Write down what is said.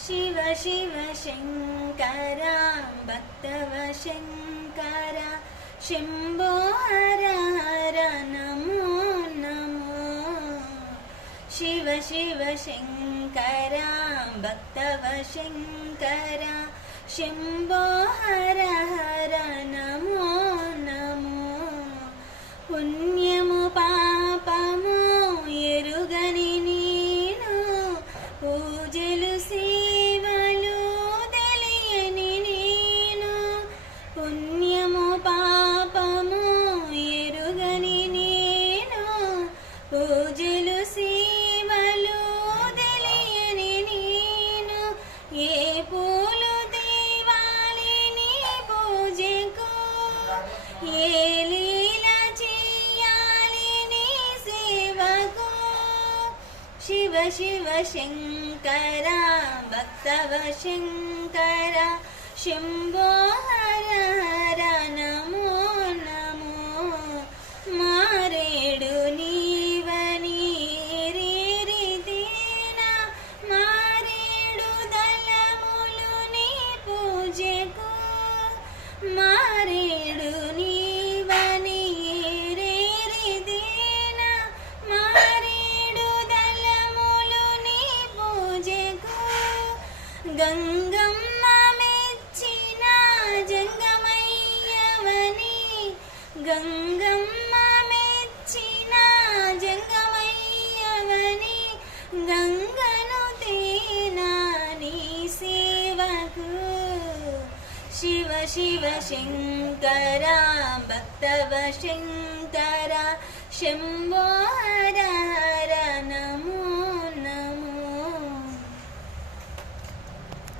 शिव शिव शंकर भक्तव शंकर शंभो हर हर नमो नमो शिव शिव शंकर भक्तव शंकर शंभो हर हर नमो नमो पुण्यमु पापमु एरुगनि नीनु पूजलु సేవలు తెలియని నేను పుణ్యము పాపము ఎరుగని నేను పూజలు సేవలు తెలియని నేను ఏ పూలు దేవాలి నీ పూజకు ఏ లీల చేయాలి నీ సేవకు शिव शिव शंकर भक्तव शंकर शंभो हर हर नमो नमो मारेडु नीवनी रीरिदेना मारेडु दलमुलु नी पूजకు मारेडु नीवनी रीरिदेना గంగమ్మ మెచ్చిన జంగమయ్యవని గంగమ్మ మెచ్చిన జంగమయ్యవని గంగను తేనా నీ సేవకు శివ శివ శంకర భక్తవ శంకర శంభో హర